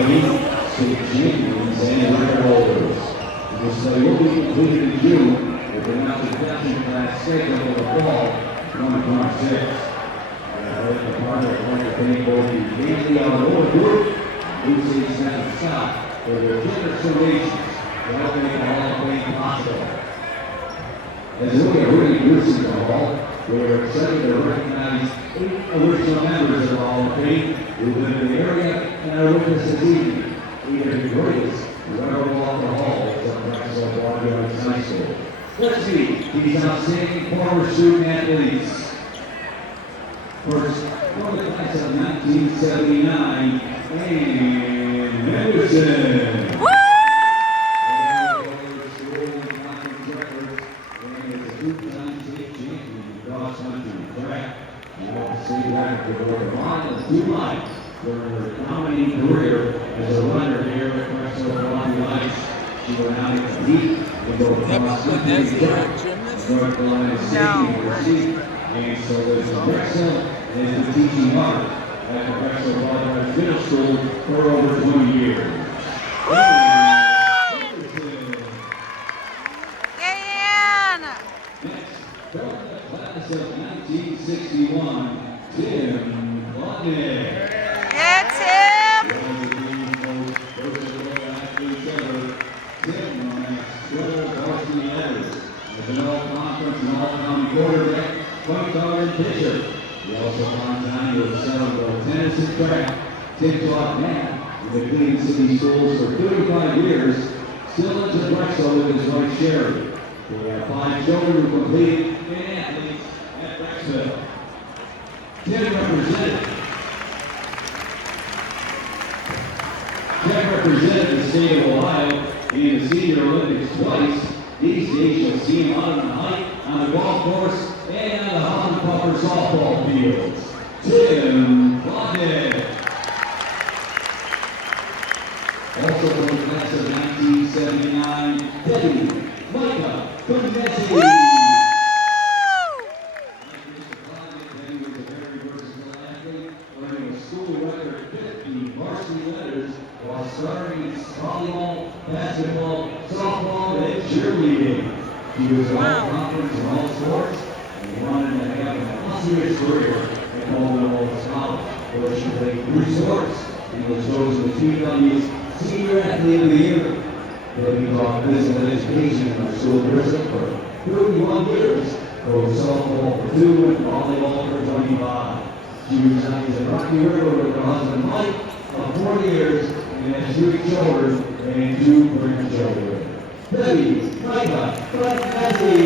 Fame state champions and record holders. This study will be completed in June with the mountain captain class scheduled for the fall 2026. The partner want to thank both the Daily Automotive Group and Lucy Center Scott for their generous donations to help make the Hall of Fame possible. As we are reintroducing the Hall, we are excited to recognize 8 original members of the Hall of Fame who live in the area and are with us this evening. We are the greatest who ever walked the halls of Drexel Waterville High School. Let's meet these outstanding former student athletes. First, for the class of 1979, Ann Henderson. Woo! For her dominating career as a runner here at Drexel Waterville Heights. She will now compete in both cross-country track, North Carolina State University, and so there's Drexel and the teaching art at the Drexel Waterville Middle School for over 20 years. Next, from the class of 1961, Tim Lutnick. Quarterback, point guard, and pitcher. He also finds time to celebrate tennis and track. Tim taught math in the Cleveland City Schools for 35 years. Still lives in Drexel with his wife Sherry. We have 5 children who completed and athletes at Drexel. Tim represented the state of Ohio in the Senior Olympics twice. These days you'll see him out on the hike, on the golf course, and on the Holland Popper softball fields. Tim Lutnick. Also from the class of 1979, Debbie Micah Gumesi. Debbie was a very versatile athlete, earning a school record 50 varsity letters while starting in volleyball, basketball, softball, and cheerleading. He was all-conference in all sports and wanted to have an illustrious career at Colorado College, where she played 3 sports and was chosen the TW's Senior Athlete of the Year. Debbie taught physical education in our school district for 31 years, coached softball for 2 and volleyball for 25. She resides in Rocky River with her husband Mike of 40 years and has 3 children and 2 grandchildren. Debbie Micah Gumesi.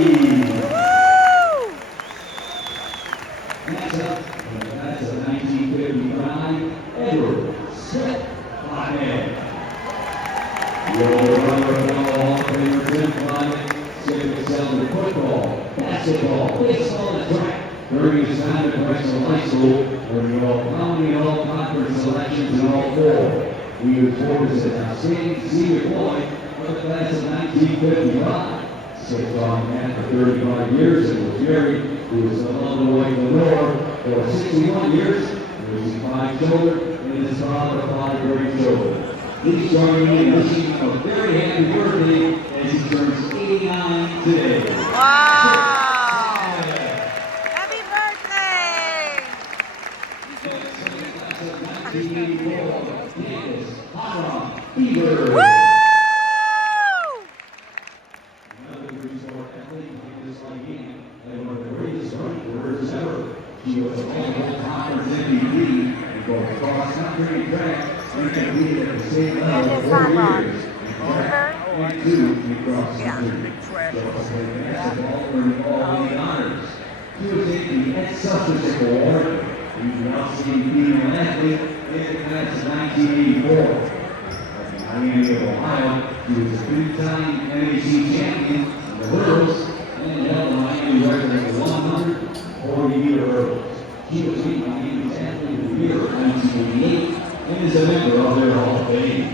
Next up, in the class of 1955, Edward Smith Lutnick. The older runner of the Hall of Famer Tim Lutnick Smith excelled in football, basketball, baseball, and track during his time at Drexel High School, where he all-county and all-conference selections in all 4. He was voted as an outstanding senior boy for the class of 1955. Slipped on math for 35 years and was married, who was a long way to the north for 61 years, raising 5 children and his father of 5 great children. Please join me in wishing him a very happy birthday as he turns 89 today. Wow! Happy birthday! Class of 1984, Candace Hara Beaver. Woo! She was an all-world conference MVP in both cross-country and track and competed at the same level for 4 years in track and 2 in cross-country. She also played basketball, earning all league honors. She was named the Ed Sussman Award, the outstanding female athlete in the class of 1984. At the Miami of Ohio, she was a 3-time MAC champion in the hurdles and held the Miami record of 140-meter hurdles. She was named Miami's Athlete of the Year in 1988 and is a member of their Hall of Fame.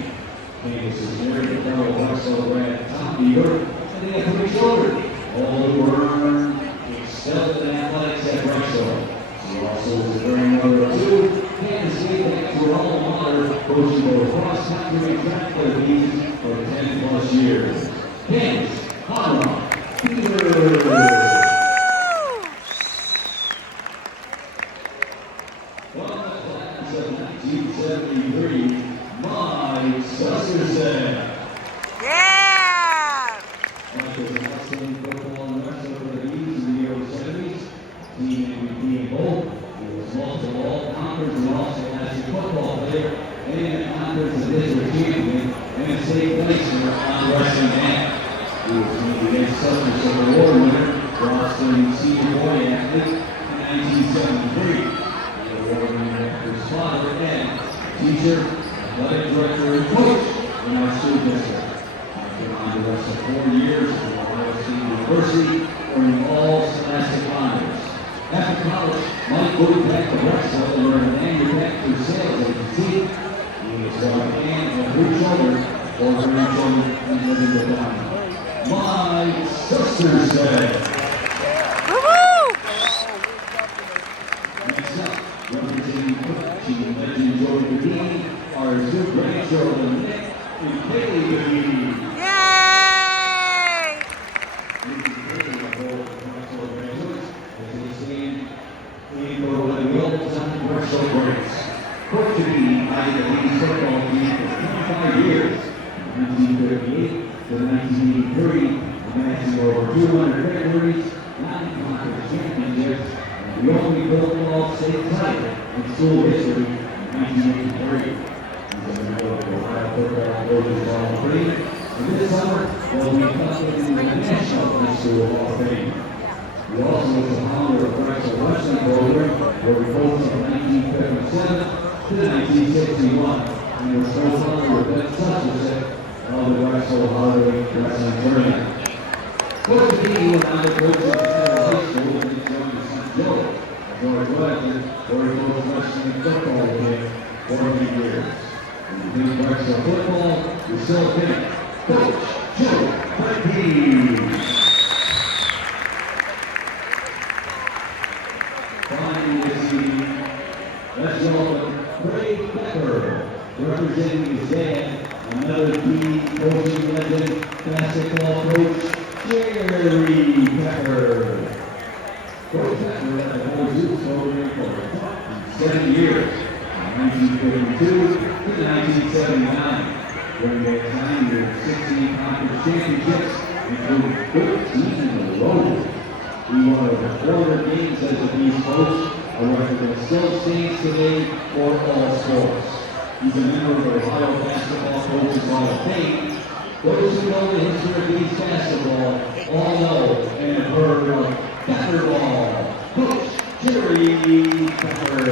Candace is married to fellow Drexel grad Tom Beaver, and they have 3 children, all who were excelled in athletics at Drexel. She also is the grandmother of 2, Candace gave back to her alma mater coaching both cross country and track for the Bees for 10 plus years. Hence, Hara Beaver. From the class of 1973, Mike Susterson. Yeah! Mike was an outstanding football and wrestler for the Bees in the early 70s. Team MVP in both. He was multiple all-conference and also national football player and a conference and district champion and a state placer on wrestling band. He was named against Susterson Award winner for outstanding senior boy athlete in 1973. His father, Ed, teacher, athletic director, and coach in our school district. He went on to wrestle 4 years at Ohio State University, earning all scholastic honors. After college, Mike moved back to wrestle and earned an manufacturer sales agency. He was one hand and 3 children, 4 grandchildren, and living with them. Mike Susterson. Next up, representing coaching legend Joey Bedini, are his 2 grandchildren, Nick and Kaylee Bedini. Yay! Nick and Kaylee are both wrestler graduates as they stand in for the Wills on wrestle breaks. Coach Bedini guided the Bees football team for 25 years, from 1938 to 1983, amassing over 200 victories, 9 conference championships, the only football state title in school history in 1983. He's a member of the Ohio Football Coaches Hall of Fame, and this summer will be inducted into the National High School Hall of Fame. He also was the founder of Drexel Wrestling Program, where he coached from 1957 to 1961, and was co-founder with Ben Susterson of the Drexel Holiday Wrestling Tournament. Coach Bedini went on to coach at Federal High School and then joined the St. Joe. George Weston, where he coached wrestling and football with him for many years. And the Bees Drexel football, we still think Coach Joe Bedini. Finally this evening, let's welcome Craig Becker, representing his dad, another Bee coaching legend, basketball coach, Jerry Becker. Coach Becker led the whole youth program for 7 years, from 1952 to 1979. During that time, he had 16 conference championships, including 13 in a row. He won over 400 games as a Bees coach, a record that still stands today for all sports. He's a member of the Ohio Basketball Coaches Hall of Fame. Those who know the history of Bees basketball all know and have heard of Becker Ball. Coach Jerry Becker.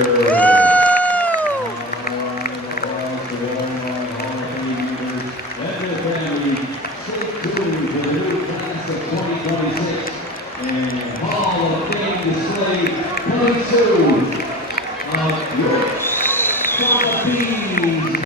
Hall of Fame display 22.